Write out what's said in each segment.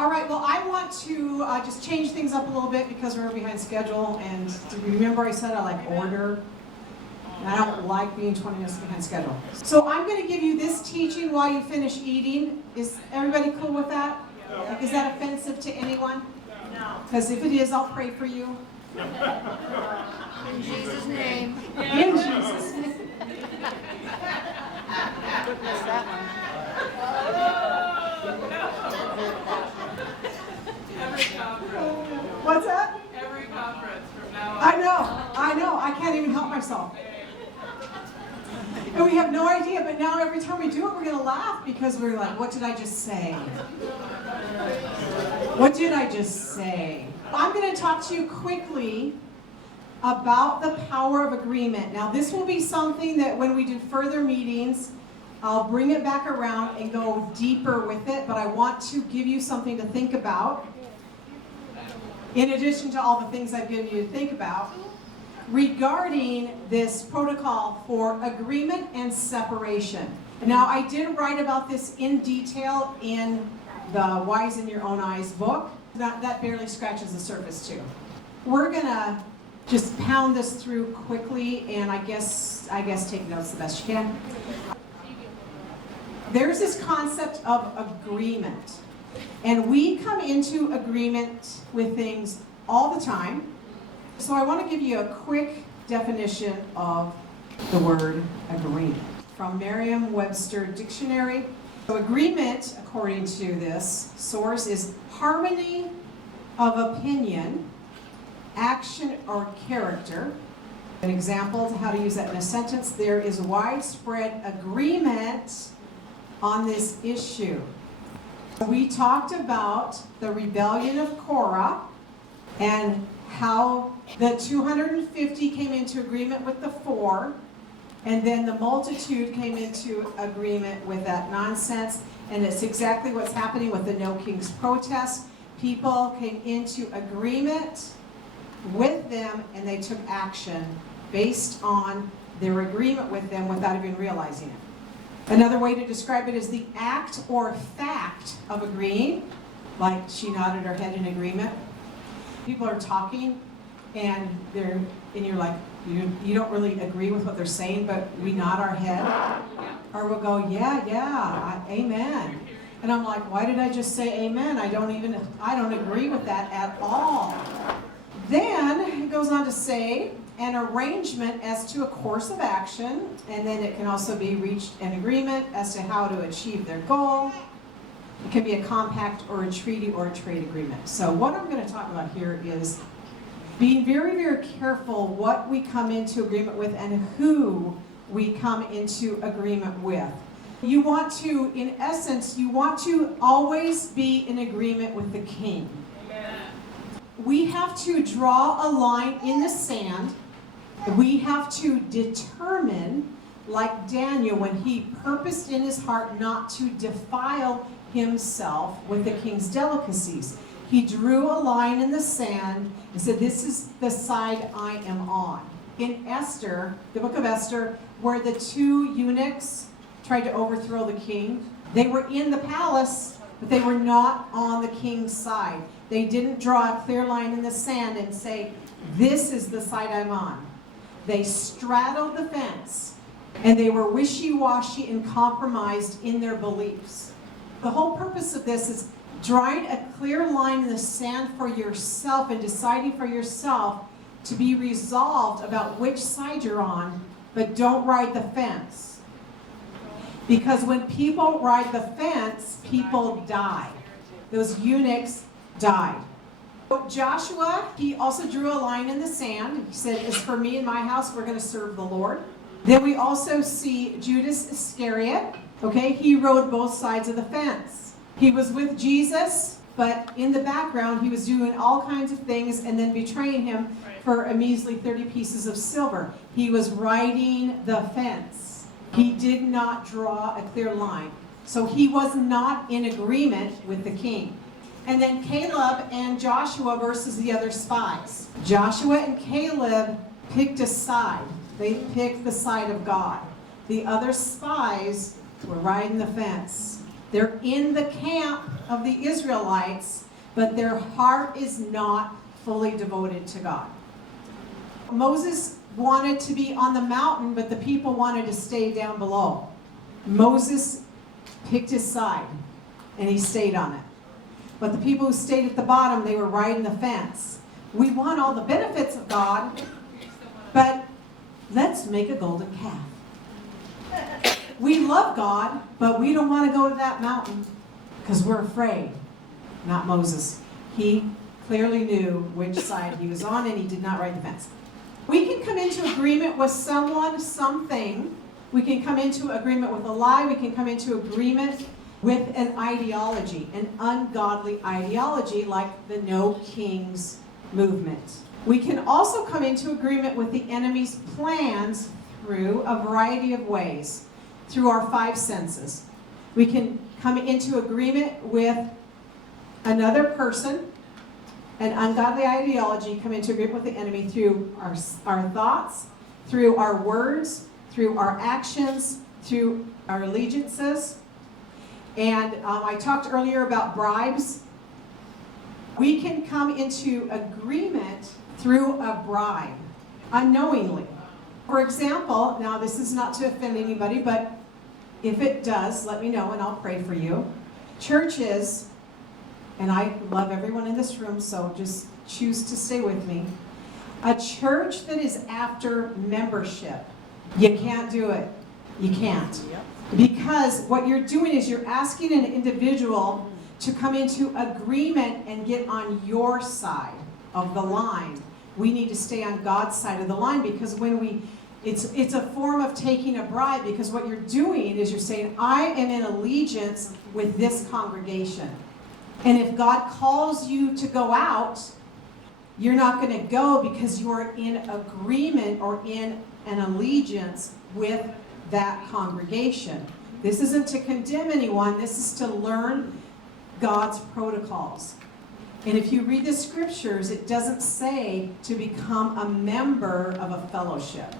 All right, well, I want to just change things up a little bit because we're behind schedule. And remember I said I like order? And I don't like being 20 minutes behind schedule. So I'm going to give you this teaching while you finish eating. Is everybody cool with that? No. Is that offensive to anyone? No. Because if it is, I'll pray for you. In Jesus' name. In Jesus' name. Witness that one. Every conference. What's that? Every conference from now on. I know. I can't even help myself. And we have no idea, but now every time we do it, we're going to laugh because we're like, what did I just say? What did I just say? I'm going to talk to you quickly about the power of agreement. Now, this will be something that when we do further meetings, I'll bring it back around and go deeper with it, but I want to give you something to think about. In addition to all the things I've given you to think about, regarding this protocol for agreement and separation. Now, I did write about this in detail in the Wise in Your Own Eyes book. That barely scratches the surface too. We're gonna just pound this through quickly, and I guess take notes the best you can. There's this concept of agreement, and we come into agreement with things all the time. So I want to give you a quick definition of the word agreement from Merriam-Webster Dictionary. So agreement, according to this source, is harmony of opinion, action, or character. An example to how to use that in a sentence: there is widespread agreement on this issue. We talked about the rebellion of Korah and how the 250 came into agreement with the 4, and then the multitude came into agreement with that nonsense. And it's exactly what's happening with the No Kings protest. People came into agreement with them, and they took action based on their agreement with them without even realizing it. Another way to describe it is the act or fact of agreeing, like she nodded her head in agreement. People are talking, and you're like, you don't really agree with what they're saying, but we nod our head, or we'll go, yeah, amen. And I'm like, why did I just say amen? I don't agree with that at all. Then it goes on to say an arrangement as to a course of action, and then it can also be reached an agreement as to how to achieve their goal. It can be a compact or a treaty or a trade agreement. So what I'm going to talk about here is being very, very careful what we come into agreement with and who we come into agreement with. You want to, in essence, always be in agreement with the king. Amen. We have to draw a line in the sand. We have to determine, like Daniel, when he purposed in his heart not to defile himself with the king's delicacies. He drew a line in the sand and said, this is the side I am on. In Esther, the book of Esther, where the 2 eunuchs tried to overthrow the king, they were in the palace, but they were not on the king's side. They didn't draw a clear line in the sand and say, this is the side I'm on. They straddled the fence, and they were wishy-washy and compromised in their beliefs. The whole purpose of this is drawing a clear line in the sand for yourself and deciding for yourself to be resolved about which side you're on, but don't ride the fence. Because when people ride the fence, people die. Those eunuchs died. Joshua, he also drew a line in the sand. He said, as for me and my house, we're going to serve the Lord. Then we also see Judas Iscariot. Okay, he rode both sides of the fence. He was with Jesus, but in the background, he was doing all kinds of things and then betraying him for a measly 30 pieces of silver. He was riding the fence. He did not draw a clear line. So he was not in agreement with the king. And then Caleb and Joshua versus the other spies. Joshua and Caleb picked a side. They picked the side of God. The other spies were riding the fence. They're in the camp, of the Israelites, but their heart is not fully devoted to God. Moses wanted to be on the mountain, but the people wanted to stay down below. Moses picked his side, and he stayed on it. But the people who stayed at the bottom, they were riding the fence. We want all the benefits of God, but let's make a golden calf. We love God, but we don't want to go to that mountain because we're afraid. Not Moses. He clearly knew which side he was on, and he did not ride the fence. We can come into agreement with someone, something. We can come into agreement with a lie. We can come into agreement with an ideology, an ungodly ideology like the No Kings movement. We can also come into agreement with the enemy's plans through a variety of ways, through our five senses. We can come into agreement with another person, an ungodly ideology, come into agreement with the enemy through our thoughts, through our words, through our actions, through our allegiances. And I talked earlier about bribes. We can come into agreement through a bribe, unknowingly. For example, now this is not to offend anybody, but if it does, let me know and I'll pray for you. Churches, and I love everyone in this room, so just choose to stay with me. A church that is after membership, you can't do it. You can't. Because what you're doing is you're asking an individual to come into agreement and get on your side of the line. We need to stay on God's side of the line, because when it's a form of taking a bribe, because what you're doing is you're saying, I am in allegiance with this congregation. And if God calls you to go out, you're not going to go because you are in agreement or in an allegiance with that congregation. This isn't to condemn anyone. This is to learn God's protocols. And if you read the scriptures, it doesn't say to become a member of a fellowship.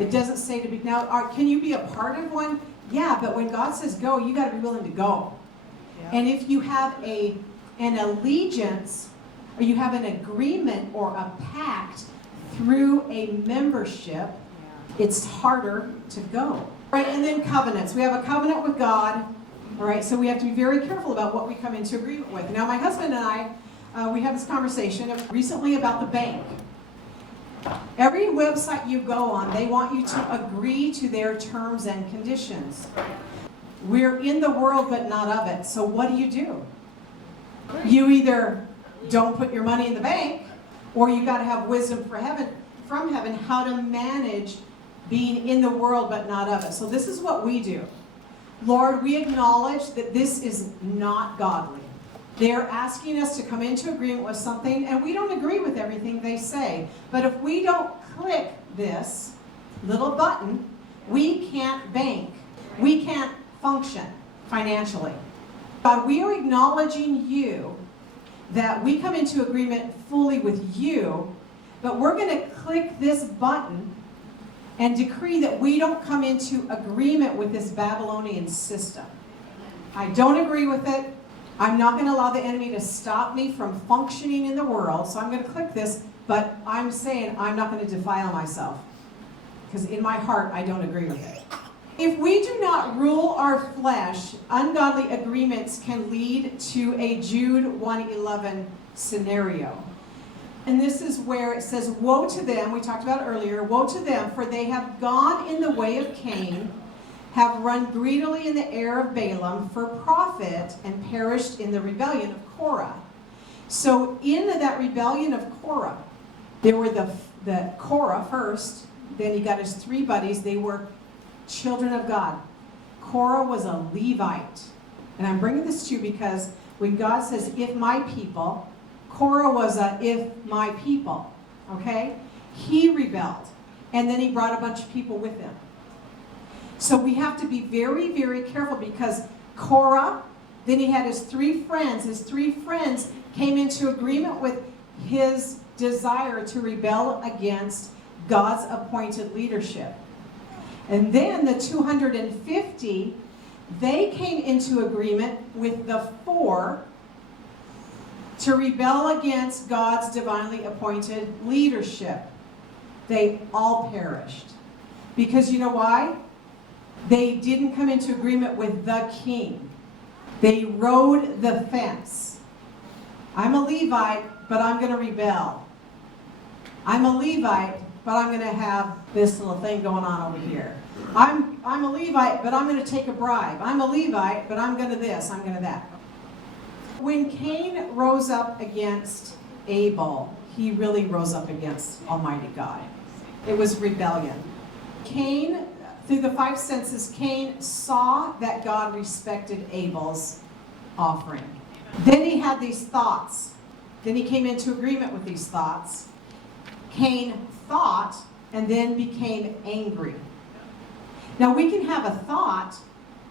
It doesn't say to be, now, can you be a part of one? Yeah, but when God says go, you got to be willing to go. Yeah. And if you have an allegiance, or you have an agreement or a pact through a membership, it's harder to go. Right, and then covenants. We have a covenant with God. All right, so we have to be very careful about what we come into agreement with. Now, my husband and I, we had this conversation recently about the bank. Every website you go on, they want you to agree to their terms and conditions. We're in the world, but not of it. So what do? You either don't put your money in the bank, or you got to have wisdom from heaven, how to manage being in the world, but not of it. So this is what we do. Lord, we acknowledge that this is not godly. They're asking us to come into agreement with something, and we don't agree with everything they say. But if we don't click this little button, we can't bank. We can't function financially. God, we are acknowledging you, that we come into agreement fully with you, but we're going to click this button and decree that we don't come into agreement with this Babylonian system. I don't agree with it. I'm not going to allow the enemy to stop me from functioning in the world, so I'm going to click this, but I'm saying I'm not going to defile myself, because in my heart I don't agree with it. If we do not rule our flesh, ungodly agreements can lead to a Jude 1:11 scenario. And this is where it says, woe to them, we talked about it earlier, woe to them, for they have gone in the way of Cain, have run greedily in the air of Balaam for profit, and perished in the rebellion of Korah. So in that rebellion of Korah, there were the Korah first, then he got his three buddies, they were children of God. Korah was a Levite. And I'm bringing this to you because when God says, if my people, Korah was a if my people, okay? He rebelled, and then he brought a bunch of people with him. So we have to be very, very careful, because Korah, then he had his three friends. His three friends came into agreement with his desire to rebel against God's appointed leadership. And then the 250, they came into agreement with the four to rebel against God's divinely appointed leadership. They all perished. Because you know why? They didn't come into agreement with the king. They rode the fence. I'm a Levite, but I'm going to rebel. I'm a Levite, but I'm going to have this little thing going on over here. I'm a Levite, but I'm going to take a bribe. I'm a Levite, but I'm going to this, I'm going to that. When Cain rose up against Abel, he really rose up against Almighty God. It was rebellion. Cain, through the five senses, Cain saw that God respected Abel's offering. Then he had these thoughts. Then he came into agreement with these thoughts. Cain thought and then became angry. Now we can have a thought,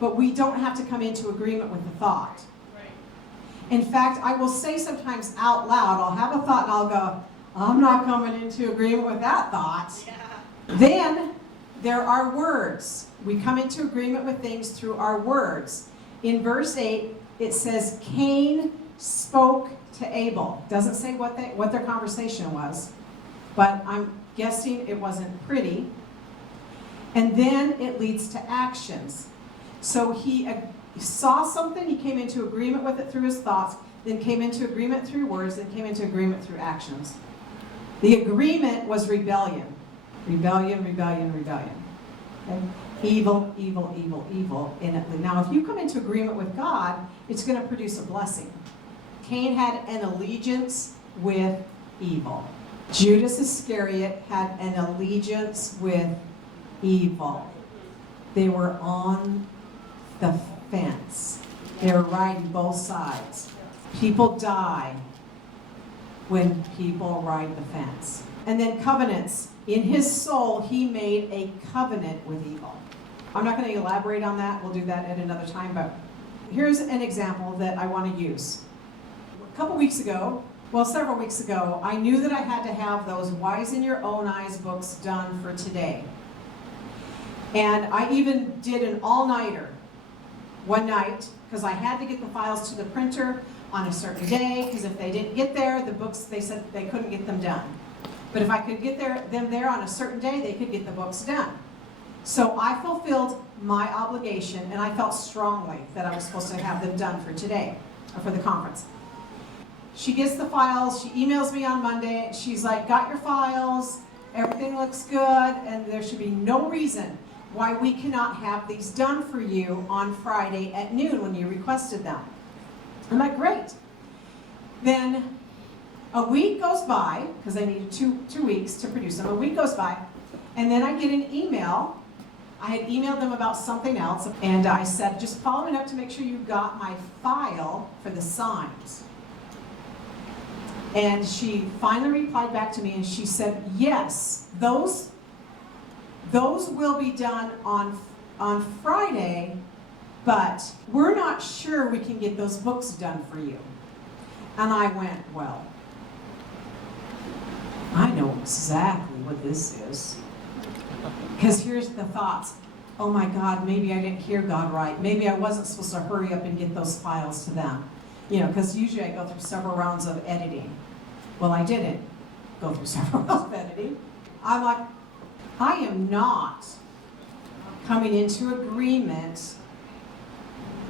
but we don't have to come into agreement with the thought. In fact, I will say sometimes out loud, I'll have a thought and I'll go, I'm not coming into agreement with that thought. Yeah. Then there are words. We come into agreement with things through our words. In verse 8, it says, Cain spoke to Abel. Doesn't say what their conversation was, but I'm guessing it wasn't pretty. And then it leads to actions. So he saw something, he came into agreement with it through his thoughts, then came into agreement through words, then came into agreement through actions. The agreement was rebellion. Rebellion, rebellion, rebellion. Okay? Evil, evil, evil, evil. Now, if you come into agreement with God, it's going to produce a blessing. Cain had an allegiance with evil. Judas Iscariot had an allegiance with evil. They were on the fence. They were riding both sides. People die when people ride the fence. And then covenants. In his soul, he made a covenant with evil. I'm not going to elaborate on that. We'll do that at another time. But here's an example that I want to use. A couple weeks ago, several weeks ago, I knew that I had to have those Wise in Your Own Eyes books done for today. And I even did an all-nighter one night because I had to get the files to the printer on a certain day, because if they didn't get there, the books, they said they couldn't get them done. But if I could get them there on a certain day, they could get the books done. So I fulfilled my obligation, and I felt strongly that I was supposed to have them done for today, or for the conference. She gets the files, she emails me on Monday, she's like, got your files, everything looks good, and there should be no reason why we cannot have these done for you on Friday at noon when you requested them. I'm like, great. Then a week goes by, because I needed two weeks to produce them. A week goes by, and then I get an email. I had emailed them about something else, and I said, just following up to make sure you got my file for the signs. And she finally replied back to me, and she said, yes, those will be done on Friday, but we're not sure we can get those books done for you. And I went, well, I know exactly what this is. Because here's the thoughts. Oh my God, maybe I didn't hear God right. Maybe I wasn't supposed to hurry up and get those files to them. You know, because usually I go through several rounds of editing. Well, I didn't go through several rounds of editing. I'm like, I am not coming into agreement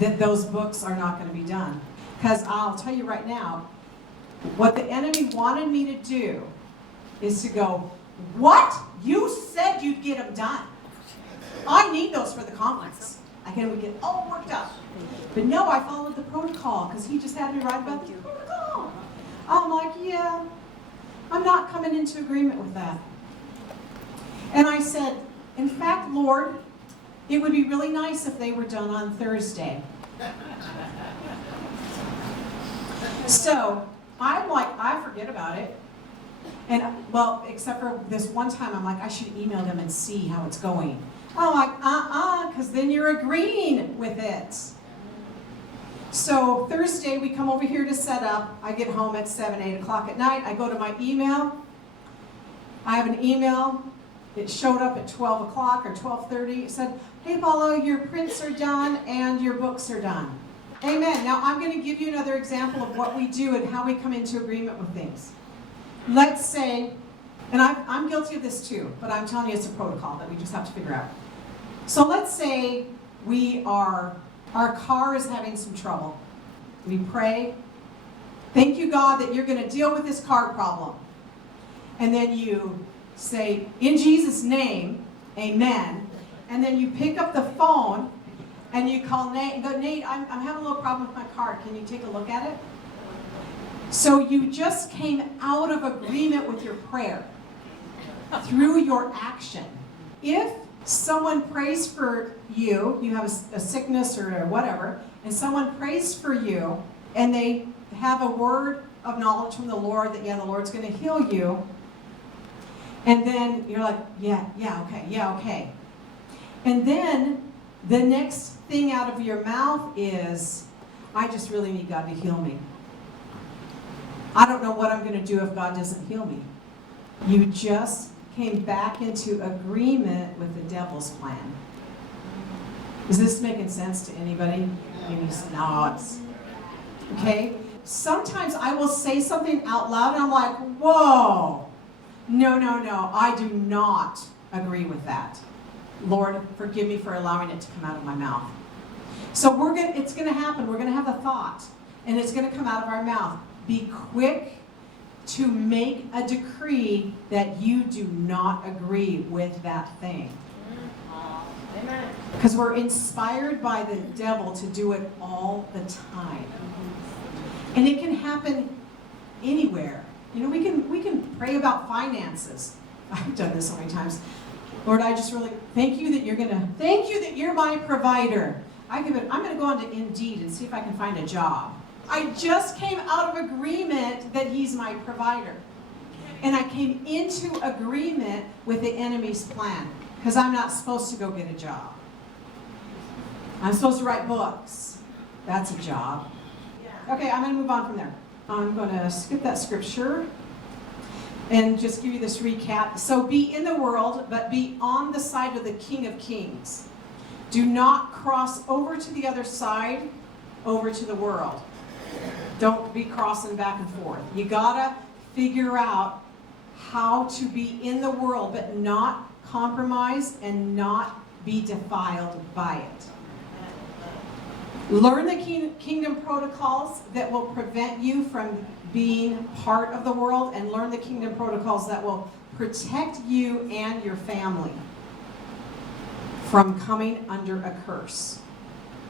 that those books are not going to be done. Because I'll tell you right now, what the enemy wanted me to do is to go, what? You said you'd get them done. I need those for the conference. Again, we get all worked up. But no, I followed the protocol because he just had me write about the protocol. I'm like, yeah, I'm not coming into agreement with that. And I said, in fact, Lord, it would be really nice if they were done on Thursday. So I'm like, I forget about it. And well, except for this one time, I'm like, I should email them and see how it's going. I'm like, because then you're agreeing with it. So Thursday, we come over here to set up. I get home at 7, 8 o'clock at night. I go to my email. I have an email. It showed up at 12 o'clock or 12:30. It said, hey, Paula, your prints are done and your books are done. Amen. Now I'm going to give you another example of what we do and how we come into agreement with things. Let's say, and I'm guilty of this too, but I'm telling you it's a protocol that we just have to figure out. So let's say our car is having some trouble. We pray, thank you God that you're going to deal with this car problem. And then you say, in Jesus' name, amen. And then you pick up the phone and you call Nate and go, Nate, I'm having a little problem with my car. Can you take a look at it? So you just came out of agreement with your prayer through your action. If someone prays for you, you have a sickness or whatever, and someone prays for you, and they have a word of knowledge from the Lord that, yeah, the Lord's going to heal you, and then you're like, yeah, okay. And then the next thing out of your mouth is, I just really need God to heal me. I don't know what I'm going to do if God doesn't heal me. You just came back into agreement with the devil's plan. Is this making sense to anybody? Maybe nods. Okay? Sometimes I will say something out loud and I'm like, whoa. No, I do not agree with that. Lord, forgive me for allowing it to come out of my mouth. So it's going to happen. We're going to have a thought, and it's going to come out of our mouth. Be quick to make a decree that you do not agree with that thing. Because we're inspired by the devil to do it all the time. And it can happen anywhere. You know, we can pray about finances. I've done this so many times. Lord, I just really thank you that you're my provider. I'm going to go on to Indeed and see if I can find a job. I just came out of agreement that he's my provider. And I came into agreement with the enemy's plan. Because I'm not supposed to go get a job. I'm supposed to write books. That's a job. Okay, I'm going to move on from there. I'm going to skip that scripture and just give you this recap. So be in the world, but be on the side of the King of Kings. Do not cross over to the other side, over to the world. Don't be crossing back and forth. You gotta figure out how to be in the world, but not compromise and not be defiled by it. Learn the kingdom protocols that will prevent you from being part of the world, and learn the kingdom protocols that will protect you and your family from coming under a curse.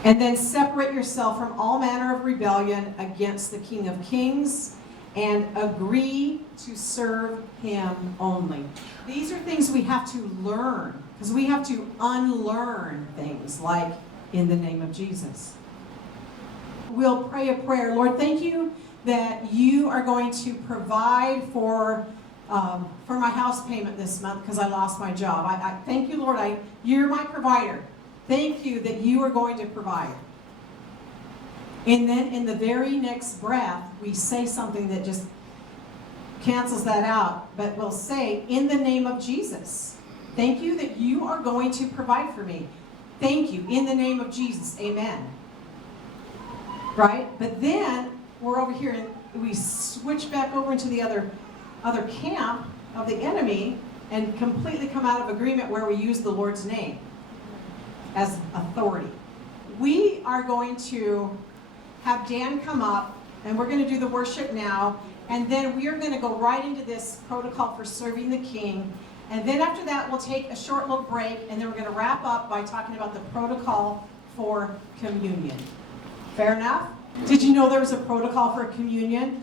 And then separate yourself from all manner of rebellion against the King of Kings and agree to serve him only. These are things we have to learn, because we have to unlearn things like in the name of Jesus. We'll pray a prayer. Lord, thank you that you are going to provide for my house payment this month because I lost my job. I thank you, Lord. You're my provider. Thank you that you are going to provide. And then in the very next breath, we say something that just cancels that out. But we'll say, in the name of Jesus, thank you that you are going to provide for me. Thank you. In the name of Jesus. Amen. Right? But then we're over here and we switch back over into the other camp of the enemy and completely come out of agreement where we use the Lord's name as authority. We are going to have Dan come up, and we're going to do the worship now, and then we are going to go right into this protocol for serving the King. And then after that, we'll take a short little break, and then we're going to wrap up by talking about the protocol for communion. Fair enough? Did you know there was a protocol for communion?